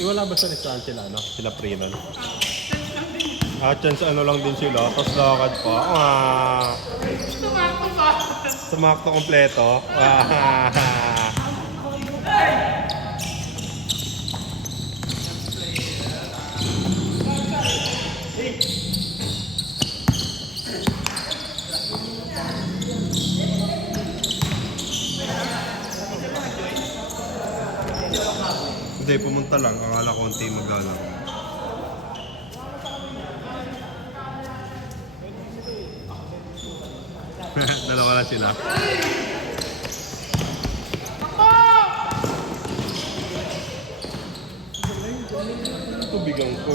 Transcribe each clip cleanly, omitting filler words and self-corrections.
Eh, wala ba sa listahan sila, no? Sila Prinan? Chance ano lang din sila. Tapos lakad pa. Tumakto ba? Sumakto kompleto. Hindi, pumunta lang. Akala ko konti mag-alang. Dalawa lang sila. Tubigan ko.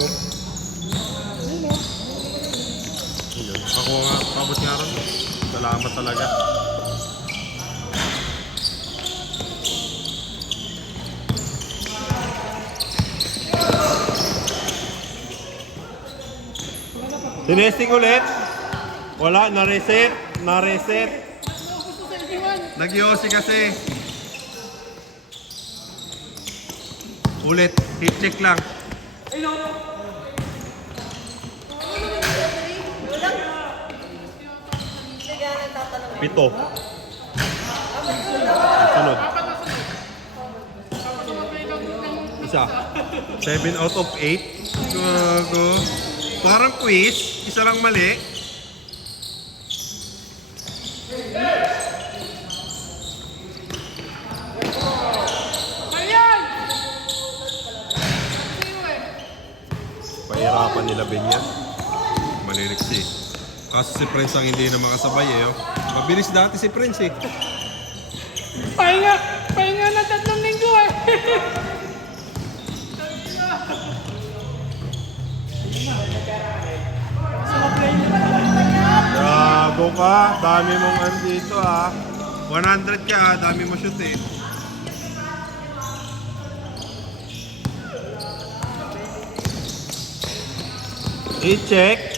Ayun. Ako nga, pabot nga rin. Salamat talaga. Tinesting ulit. Wala, na-reset. Na-reset. Nag-iossi kasi. Ulit, hit check lang. Pito. Sunod. Isa. 7 out of 8. Gago. Parang quiz. Isa lang mali. Pahirapan nila Benya. Maliliksi. Kaso si Prince ang hindi na makasabay eh. Oh. Mabilis dati si Prince eh. Pahinga na 3 linggo eh. Gago ka. Dami mong andito ah. 100 ka ah. Dami mo shoot eh. I-check.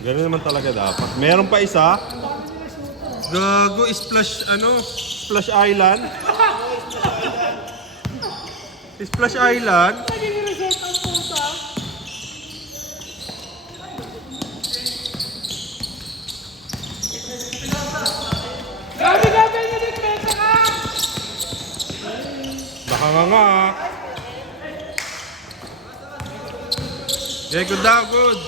Ganun naman talaga dapat. Meron pa isa. Gago, splash, Splash Island. Splash Island. Naging reset ang puta. Grabe niya depensa ka! Nakanganga. Yeah, good daw, good.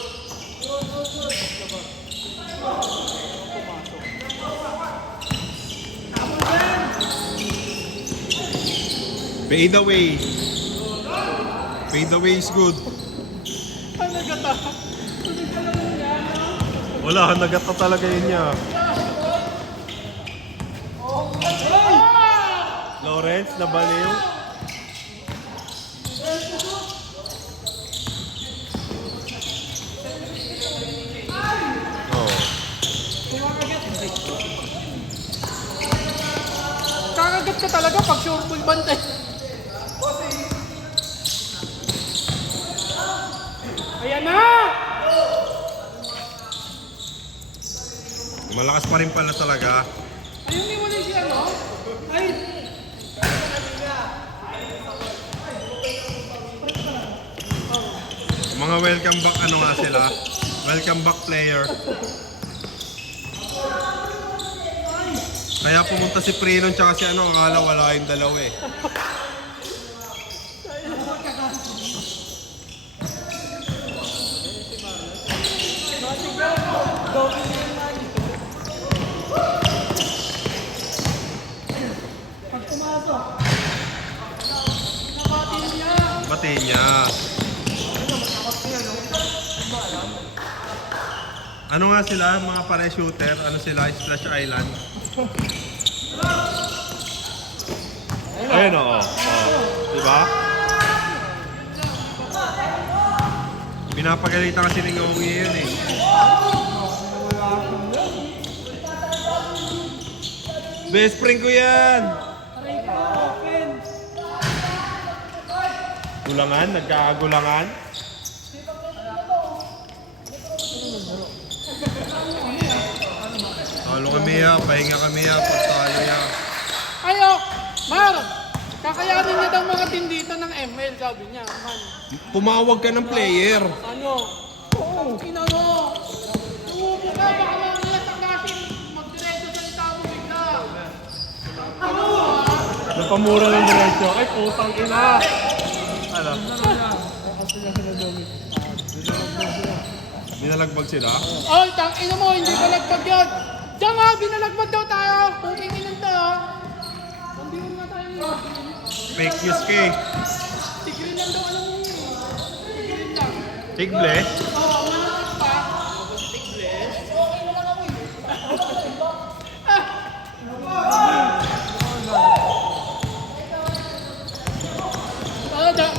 Fade away. Fade away is good. Ang nagata. Wala, nagata talaga yun niya. Lawrence, nabaliw. Oh. Kakagat ka talaga pag sure full bantay. Ayan na! Malakas pa rin pala talaga. Ayun ni mo na siya, no? Ay! Mga welcome back nga sila. Welcome back player. Kaya pumunta si Prinon tsaka si akala wala yung dalawa eh. Pag pumasok. Nakatin niya. Bati niya. Ano nga sila, mga pare-shooter? Ano sila, Splash Island? Ayun oo. Diba? Pinapagalitan kasi ni Ngongi yun eh. Best friend ko yan! Gulangan? Nagkakagulangan? Halo kami ya, pahinga kami ya, pagtalo ya. Ayo, Mar! Kakayanin niya daw mga team dito ng ML, sabi niya. Man, Tumawag ka ng player. ano? Oo, inano. Umupo ka, baka mamaya tanggasin. Magdiretso salita mo bigla. Ano? Napamura ng diretso. Ay, putang ina. Ano? Binalagbag sila? Ay, tangina mo, hindi balagpag yan. Diyan nga, binalagbag daw tayo. Puking inanta ha. Nandiyon nga tayo yun. Fake news ka eh. Tigrin lang daw, alam mo yun. Tigrin lang. Tigle? Oo, malapit pa.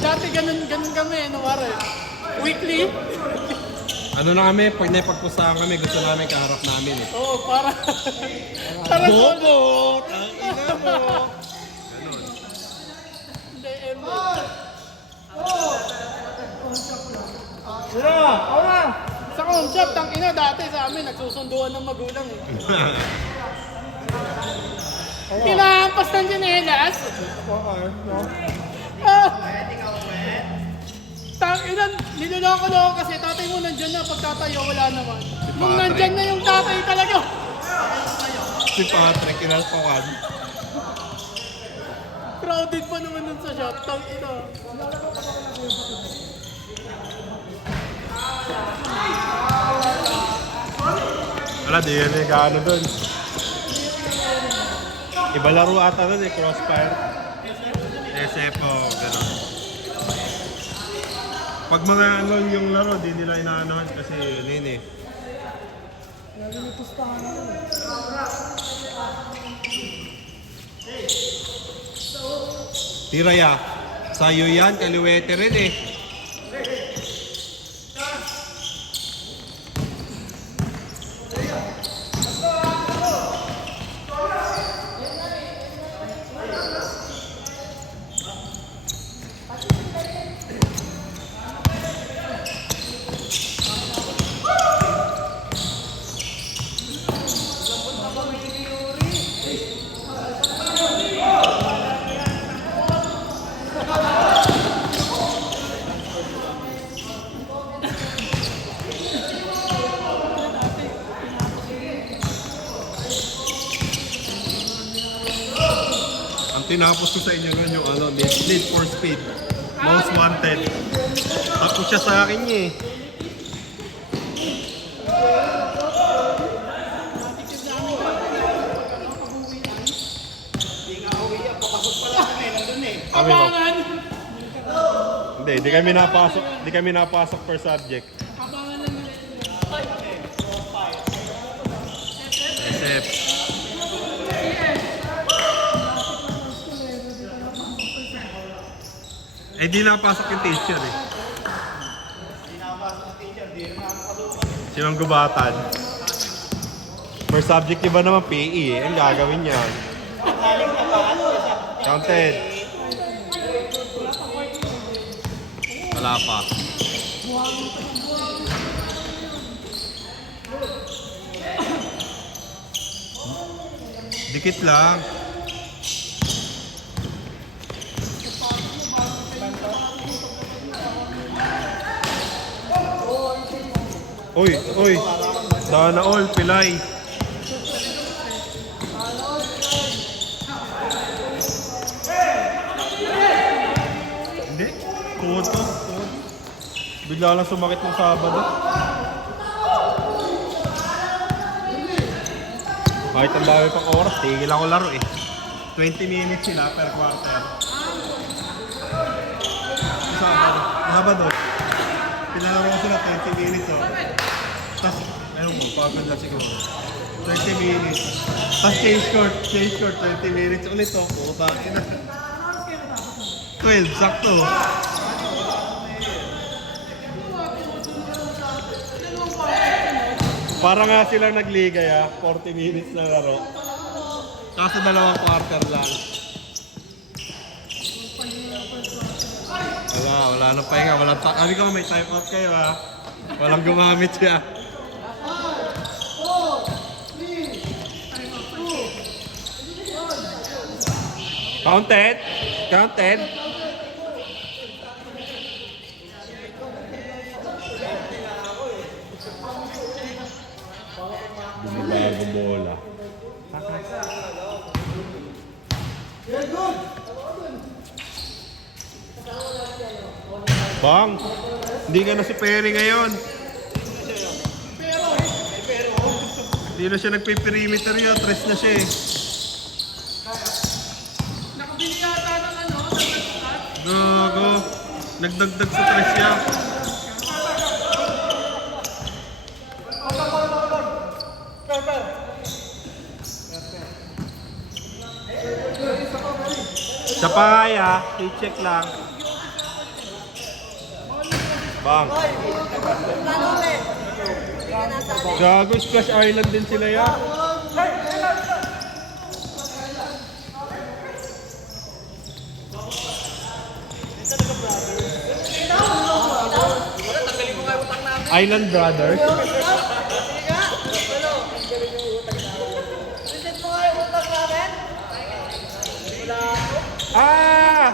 Dati ganun kami, no, Mare? Weekly? Ano na kami, pag naipagpustahan kami, gusto namin kaharap namin eh. Oo, para... para Bobo! Ang ina mo! Ganon. Hindi, ML. Sa concept, ang ina dati sa amin, nagsusunduan ng magulang eh. Pinahampas ng sinelas. Ah! Ina, niloloko-loko kasi tatay mo nandyan na, pagtatayo wala naman. Nung nandyan na yung tatay talaga. Si Patrick, kinalpakan. Crowded pa naman dun sa shop, tang ina. Wala, di yan eh, kaano dun. Iba laro ata dun eh, crossfire. SF, oh, gano'n. Pag mga ano yung laro, di nila inaanohan kasi yun eh. Tira ya. Sa'yo yan, kaliwete rin eh. Ang tinapos ko sa inyo nun yung ano, Need for Speed. Most Wanted. Tapos siya sa akin niya eh. Kami ko. Abangan! Hindi, di kami napasok per subject. Abangan lang nila. SF. Eh di napasok yung teacher eh. Sinong gubatan? Per subject iba naman PE eh. Ang gagawin niya. Counted. Wala pa. Dikit lang. Uy, uy. Sana all, pilay. Hindi. Tuhod to. Tuhod. Bigla lang sumakit ng Sabado. Kahit ang dami pang oras, tigil ako laro eh. 20 minutes sila per quarter. Sabado. Pinalaro ko sila 20 minutes oh. Tapos, ayun mo, pagod na siguro. 20 minutes. Tapos change court, 20 minutes ulit oh. Puta ina. 12, sakto. Para nga silang nagligay ah, 40 minutes na laro. Kaso dalawang quarter lang. Wala nang pahinga, walang kami ko may time out kayo ha. Walang gumamit siya. Counted. Counted. Bumibago bola. Bang! Hindi ka na si Perry ngayon. Hindi na siya nagpiperimeter yun. Tres na siya eh. Nakabili yata ng ano, ng nagkat. Gago. Nagdagdag sa tres niya. Sa pangaya, i-check lang. Bang. Gago, Splash Island din sila ya. Island Brothers. Ah!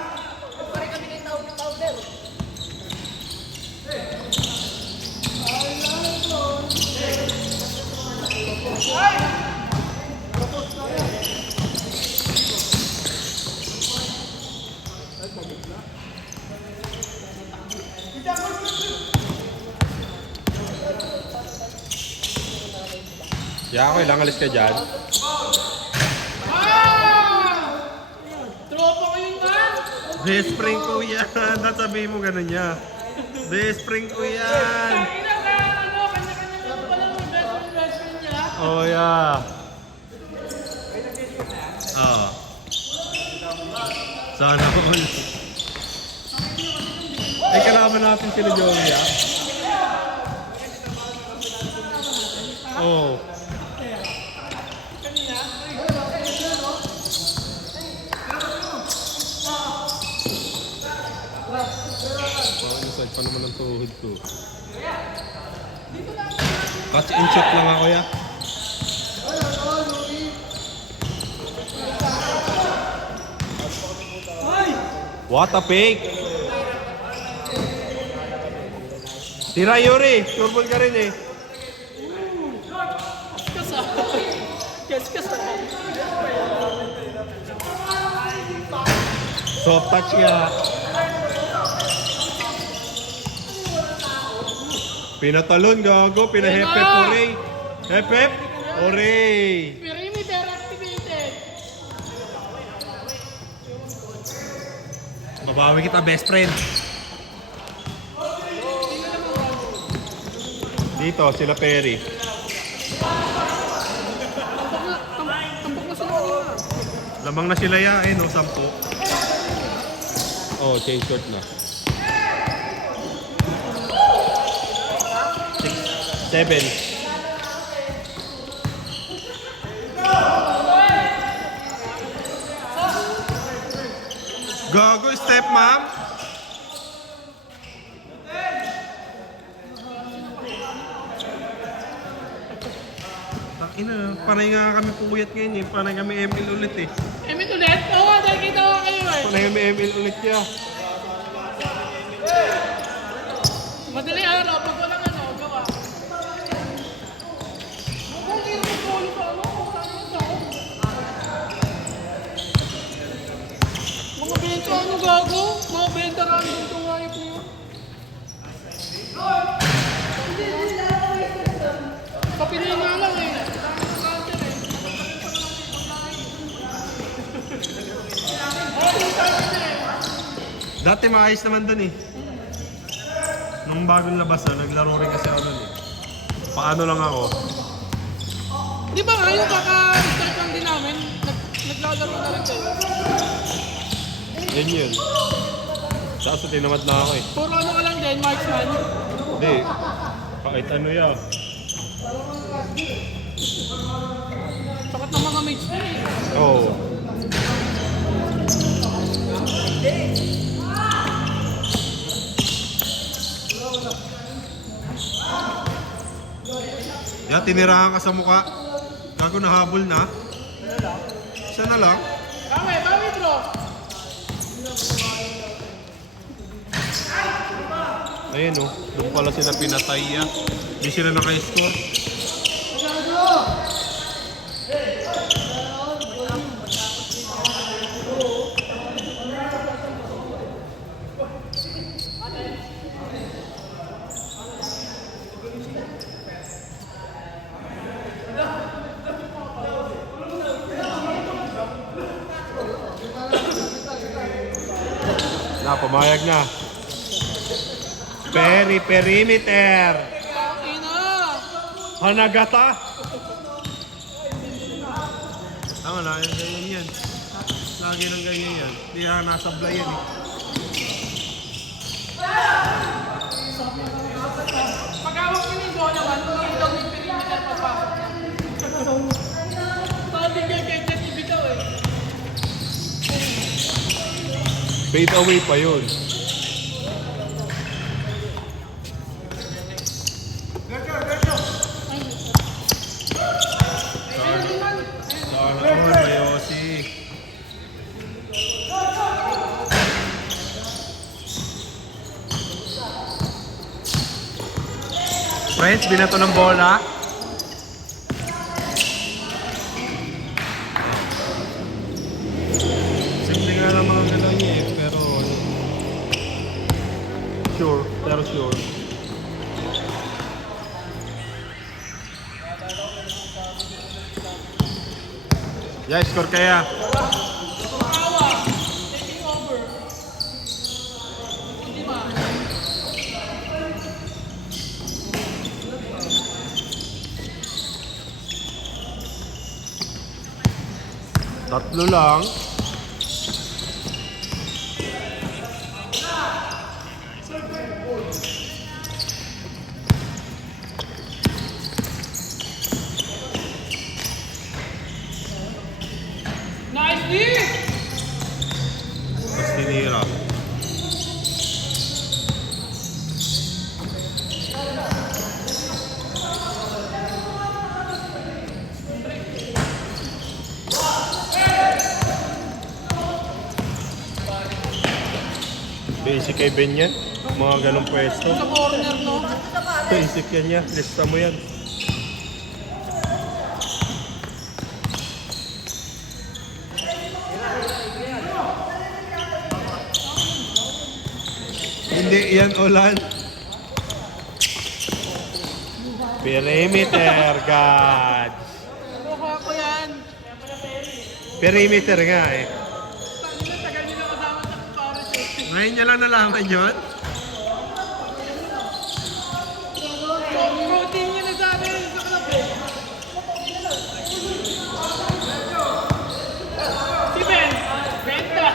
Ya, ako ilang alis ka dyan. Tropa ko yun man! Best friend ko yan. Sabihin mo ganun niya. Best friend ko yan. Kaya ka, ano, kanya-kanya lang pala ng best friend niya. Oh yeah. Ah. Sana all. Ay, kalaban natin sila Joey ah. Oh. Side pa naman ang tuhod ko. Catch and shoot lang ako ya. What a fake! Tira Yuri! Turbol ka rin eh. Kas. Soft touch ka. Pinatalon gago, pinahepep oray. Hepep oray. Perimeter activated. Mabawi kita best friend. Dito sila Perry. Tambok na sila kanina. Lamang na sila ya, eh no, 10. Oh, change short na. 7. Gago, step ma'am. Ina, panay nga kami puyat ngayon eh. Panay kami ML ulit eh. Emmett ulit? Oo, dahil kita ko kayo eh. Panay kami ML ulit ya. Madali araw, pag walang ano, gawa. Mukhang hindi naman ko ulit ano, kung saan yung tao. Mga benta ano gago? Mga benta kami dito nga yung niyo. Kapili nga lang eh. Counter eh. Dati maayos naman dun eh. Nung bagong labas na, naglaro rin kasi ako dun eh. Paano lang ako? Di ba ngayon kaka-start lang din namin? Naglalaro na lang kayo. Yan yun. Tapos tinamad na ako eh. Puro ano ka lang din, marksman. Hindi. Kahit ano yan. Sakat ng mga mates din eh. Oo. Oh. Yan, tinirahan ka sa mukha. Gago, nahabol na. Isa na lang. Bawi bro. Ayun oh, doon pala sila pinatay ya. Hindi sila naka-score. Na, pumayag na. Perimeter. Ina. Hanagata. Tama na, ganyan yan. Lagi ng ganyan yan. Hindi na nasablay yan eh. Pag-awak ko yung bola naman, hindi daw yung perimeter papasok. Sabi kay Kekret ibitaw eh. Fade away pa yun. Sana all, Mayosi. Friends, binato ng bola. Simple nga lang mga galaw niya eh, pero sure. Yeah, score kaya. Awa. Taking over. Hindi ba? Tatlo lang. Nice lead! Tapos tinira. Basic kay Ben yan. Mga ganong pwesto. Sa corner, no? Basic yan niya. Lista mo yan. Hindi yan ulan. Perimeter, God. Kuha ko yan. Perimeter nga eh. Tangina, tagal nila kasama sa Paris eh. Ngayon niya lang nalaman yun. Protein niya na sa amin sa club eh. Si Ben. Benta.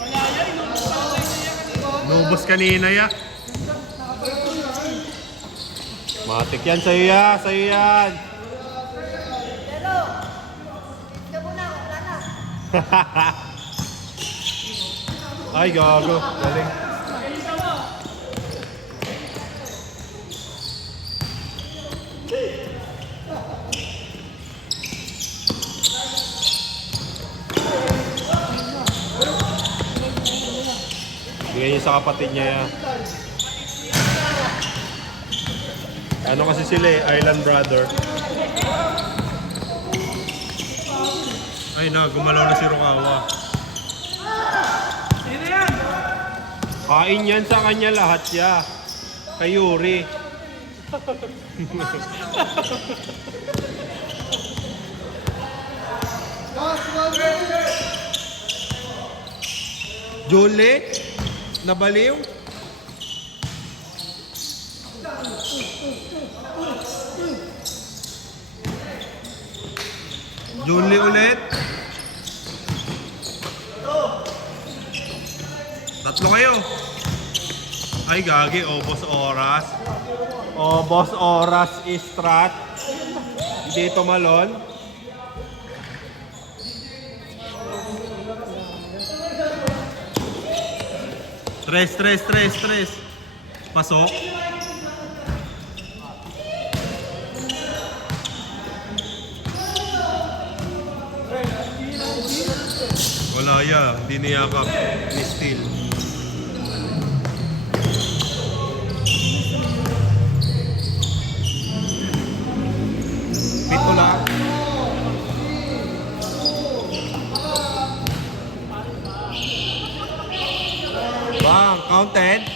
Wala yan. Nubos kanina ya. Matik yan sa'yo ya. Sa'yo yan. Pero, ito muna, wala na. Ay, gago. Galing. Bigyan niya sa kapatid niya yan. Ano kasi sila eh, Island Brother. Ay na, gumalaw na si Rukawa. Sino yan? Kain yan sa kanya lahat ya. Kay Yuri. Julie, nabaliw. Julie ulit. Tatlo kayo. Ay gagi, obos oras. Obos oras istrat. Dito malon. Tres. Pasok. Daya, hindi niyakap. Ni steal. Pit ko lang. Bang, counted.